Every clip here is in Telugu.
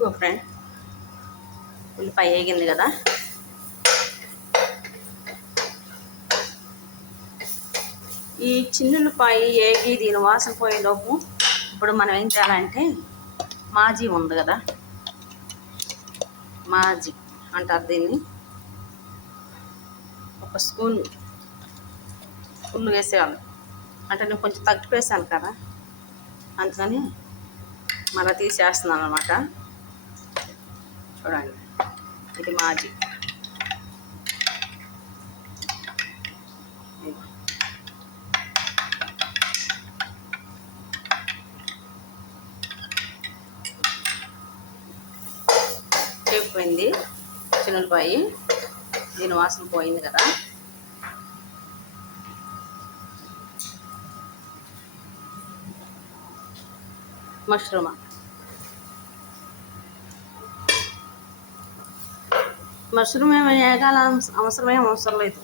గో ఫ్రెండ్, ఉల్లిపాయ వేగింది కదా. ఈ చిన్నుల్లిపాయ ఏగి దీని వాసన పోయేలోపు ఇప్పుడు మనం ఏం చేయాలంటే మాజీ ఉంది కదా, మాజీ అంటారు దీన్ని, ఒక స్పూన్ ఫుల్ వేసేయాలి. అంటే నేను కొంచెం తగ్గి వేసాను కదా, అందుకని మళ్ళీ తీసేస్తున్నాను అనమాట. చూడండి, ఇది మాజీ. అయిపోయింది చిన్నులపాయ, దీని వాసన పోయింది కదా. మష్రూమ్ ఏమి వేగాల అవసరం లేదు,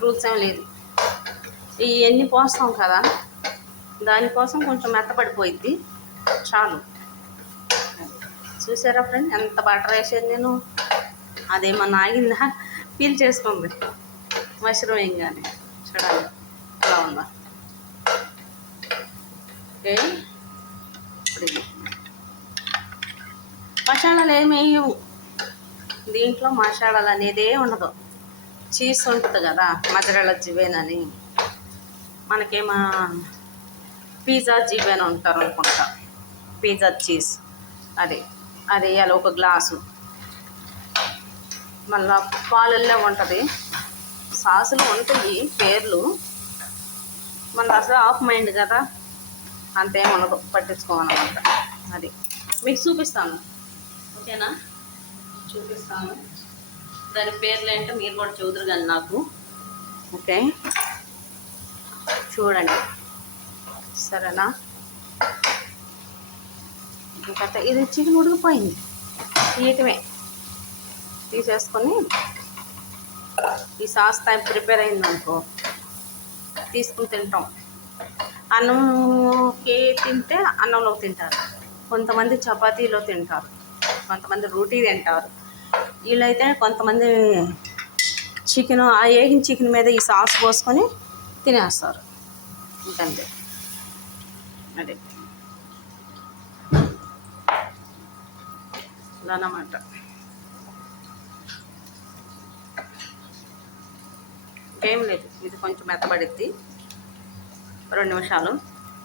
రూల్స్ ఏమి లేదు. ఇవన్నీ పోస్తాం కదా, దానికోసం కొంచెం మెత్తపడిపోయిద్ది, చాలు. చూసారా ఫ్రెండ్, ఎంత బటర్ వేసేది నేను, అదేమన్నా ఆగిందా, పీల్ చేసుకుంది మష్రూమ్ వేయగానే. చూడాలి ఎలా ఉందా. ఓకే, ఇప్పుడు మసాలాలు ఏమి వేయము దీంట్లో, మసాలాలు అనేదే ఉండదు. చీజ్ ఉంటుంది కదా, మజరెల్లా జిబేన్ అని, మనకేమో పిజ్జా జిబేన్ ఉంటారు అనుకుంటా, పిజ్జా చీజ్, అది వేయాలి ఒక గ్లాసు. మళ్ళా పాలల్లో ఉంటుంది, సాసులు ఉంటాయి పేర్లు, మళ్ళీ అసలు ఆఫ్ మైండ్ కదా, అంతేం ఉండదు, పట్టించుకోవాలన్నమాట. అది మీకు చూపిస్తాను, ఓకేనా, చూపిస్తాను. దాని పేర్లు ఏంటో మీరు కూడా చూదురు కానీ నాకు, ఓకే, చూడండి సరేనా. ఇంకా ఇది చికెన్ ఉడికిపోయింది, తీయటమే, తీసేసుకొని ఈ సాస్ టైం ప్రిపేర్ అయిందనుకో తీసుకుని తింటాం. అన్నంకి తింటే అన్నంలో తింటారు, కొంతమంది చపాతీలో తింటారు, కొంతమంది రోటీ తింటారు. వీళ్ళైతే కొంతమంది చికెన్, ఆ వేగిన చికెన్ మీద ఈ సాస్ పోసుకొని తినేస్తారు, ఇంకంతే. అదే ఇలా అన్నమాట. ఏం లేదు, ఇది కొంచెం మెత్తబడిద్ది 2 నిమిషాలు.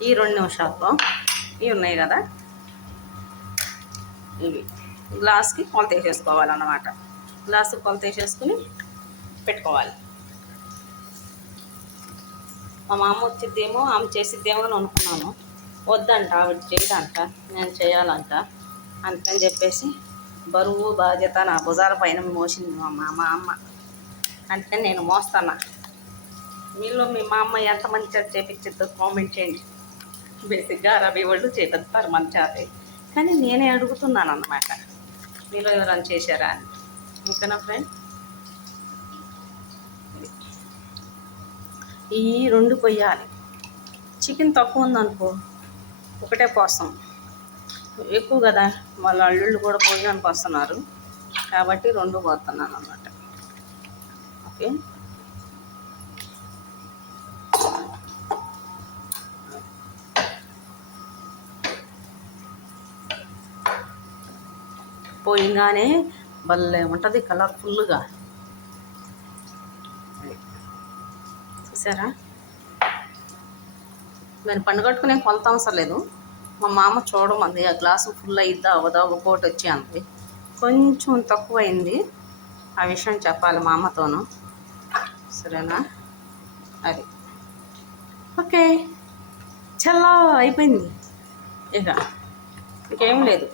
ఈ 2 నిమిషాల్లో ఇవి ఉన్నాయి కదా, ఇవి గ్లాస్కి కొలత వేసేసుకోవాలన్నమాట. గ్లాసుకి కొలత వేసేసుకుని పెట్టుకోవాలి. మా అమ్మ వచ్చిద్దేమో, ఆమె చేసిద్దేమో అని అనుకున్నాను, వద్దంట, ఆవిడ చేయదంట, నేను చేయాలంట. అందుకని చెప్పేసి బరువు బాధ్యత నా భుజాల పైన మోసింది మా అమ్మ, అందుకని నేను మోస్తాను. మీలో మా అమ్మ ఎంతమంది చేత చేపించిద్దో కామెంట్ చేయండి. బేసిక్గా రవి వాళ్ళు చేపిస్తారు మన చేత, కానీ నేనే అడుగుతున్నాను అన్నమాట, మీలో ఎవరైనా చేశారా అని. ఓకేనా ఫ్రెండ్, ఈ 2 పొయ్యాలి. చికెన్ తక్కువ ఉందనుకో ఒకటే పోస్తాం, ఎక్కువ కదా వాళ్ళ అల్లుళ్ళు కూడా భోజనానికి వస్తున్నారు కాబట్టి 2 పోతున్నాను అన్నమాట. ఓకే, పోయింగానే భలే ఉంటుంది కలర్ఫుల్గా, చూసారా. నేను పండుగట్టుకునే కొలత అవసరం లేదు, మా మామ చూడమంది ఆ గ్లాసు ఫుల్ అయిద్దా అవదా, ఒక పూట వచ్చి అంది, కొంచెం తక్కువ అయింది, ఆ విషయం చెప్పాలి మా అమ్మతోనూ, సరేనా. అది ఓకే, చల్లా అయిపోయింది. ఇక ఇంకేం లేదు,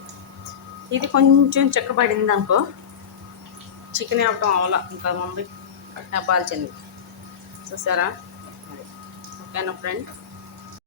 ఇది కొంచెం చెక్కబడింది అనుకో, చికెన్ ఇవ్వటం అవలా, ఇంకా ముందు చెప్పాల్సింది. చూసారా. ఓకేనా ఫ్రెండ్.